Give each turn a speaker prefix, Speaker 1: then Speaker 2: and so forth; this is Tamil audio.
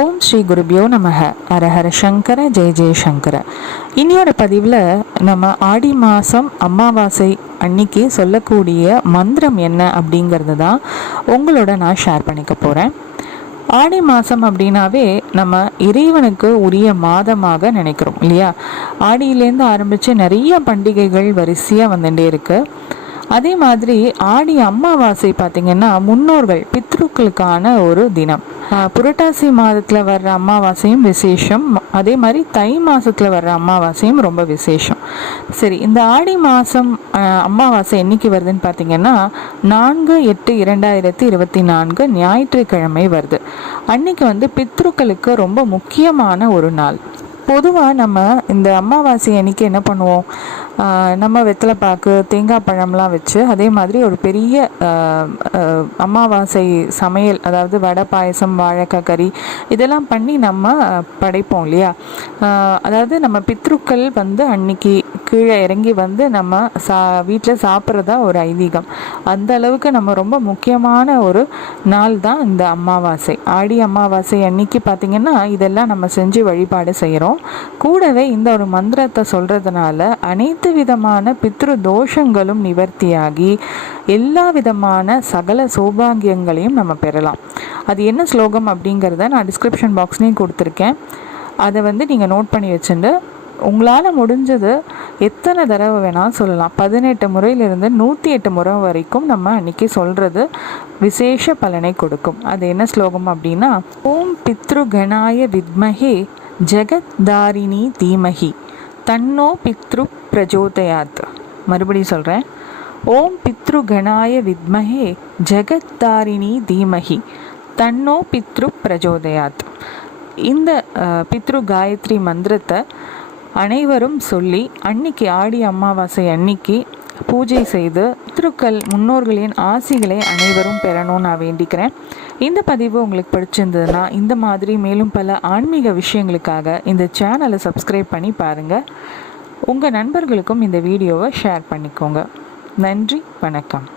Speaker 1: ஓம் ஸ்ரீ குருபியோ நமக. ஹரஹர சங்கர ஜெய ஜெயசங்கர இன்னையோட பதிவில் நம்ம ஆடி மாதம் அமாவாசை அன்னைக்கு சொல்லக்கூடிய மந்திரம் என்ன அப்படிங்கிறது தான் உங்களோட நான் ஷேர் பண்ணிக்க போகிறேன் ஆடி மாதம் அப்படின்னாவே நம்ம இறைவனுக்கு உரிய மாதமாக நினைக்கிறோம் இல்லையா? ஆடியிலேருந்து ஆரம்பித்து நிறைய பண்டிகைகள் வரிசையாக வந்துட்டே இருக்குது அதே மாதிரி ஆடி அமாவாசை பார்த்திங்கன்னா முன்னோர்கள் பித்ருக்களுக்கான ஒரு தினம். புரட்டாசி மாதத்தில் வர்ற அமாவாசையும் விசேஷம். அதே மாதிரி தை மாதத்தில் வர்ற அமாவாசையும் ரொம்ப விசேஷம். சரி இந்த ஆடி மாதம் அமாவாசை என்னைக்கு வருதுன்னு பார்த்தீங்கன்னா நான்கு எட்டு இரண்டாயிரத்தி இருபத்தி நான்கு ஞாயிற்றுக்கிழமை வருது. அன்னைக்கு வந்து பித்ருக்களுக்கு ரொம்ப முக்கியமான ஒரு நாள். பொதுவாக நம்ம இந்த அமாவாசை அன்றைக்கி என்ன பண்ணுவோம்? நம்ம வெத்தலை பாக்கு தேங்காய் பழம்லாம் வச்சு அதே மாதிரி ஒரு பெரிய அமாவாசை சமையல் அதாவது வடை பாயசம் வாழைக்காய் கறி இதெல்லாம் பண்ணி நம்ம படைப்போம் இல்லையா? அதாவது நம்ம பித்ருக்கள் வந்து அன்னைக்கு கீழே இறங்கி வந்து நம்ம சா வீட்டில் சாப்பிட்றதா ஒரு ஐதீகம். அந்த அளவுக்கு நம்ம ரொம்ப முக்கியமான ஒரு நாள் தான் இந்த அமாவாசை. ஆடி அமாவாசை அன்னைக்கு பார்த்திங்கன்னா இதெல்லாம் நம்ம செஞ்சு வழிபாடு செய்கிறோம் கூடவே இந்த ஒரு மந்திரத்தை சொல்கிறதுனால அனைத்து விதமான பித்ரு தோஷங்களும் நிவர்த்தியாகி எல்லா விதமான சகல சௌபாகியங்களையும் நம்ம பெறலாம். அது என்ன ஸ்லோகம் அப்படிங்கிறத நான் டிஸ்கிரிப்ஷன் பாக்ஸ்லேயும் கொடுத்துருக்கேன். அதை வந்து நீங்கள் நோட் பண்ணி வச்சுட்டு உங்களால் முடிஞ்சது எத்தனை தடவை வேணாலும் சொல்லலாம். பதினெட்டு முறையிலிருந்து நூற்றி எட்டு முறை வரைக்கும் நம்ம அன்றைக்கி சொல்கிறது விசேஷ பலனை கொடுக்கும். அது என்ன ஸ்லோகம் அப்படின்னா ஓம் பித்ரு கணாய வித்மஹே ஜெகத்தாரிணி தீமஹி தன்னோ பித்ரு பிரஜோதயாத். மறுபடியும் சொல்கிறேன் ஓம் பித்ரு கணாய வித்மஹே ஜெகத்தாரிணி தீமஹி தன்னோ பித்ரு பிரஜோதயாத். இந்த பித்ரு காயத்ரி மந்திரத்தை அனைவரும் சொல்லி அன்னைக்கு ஆடி அமாவாசை அன்னைக்கு பூஜை செய்து பித்ருக்கள் முன்னோர்களின் ஆசிகளை அனைவரும் பெறணும்னு நான் வேண்டிக்கிறேன். இந்த பதிவு உங்களுக்கு பிடிச்சிருந்ததுன்னா இந்த மாதிரி மேலும் பல ஆன்மீக விஷயங்களுக்காக இந்த சேனலை சப்ஸ்கிரைப் பண்ணி பாருங்கள் உங்கள் நண்பர்களுக்கும் இந்த வீடியோவை ஷேர் பண்ணிக்கோங்க. நன்றி வணக்கம்.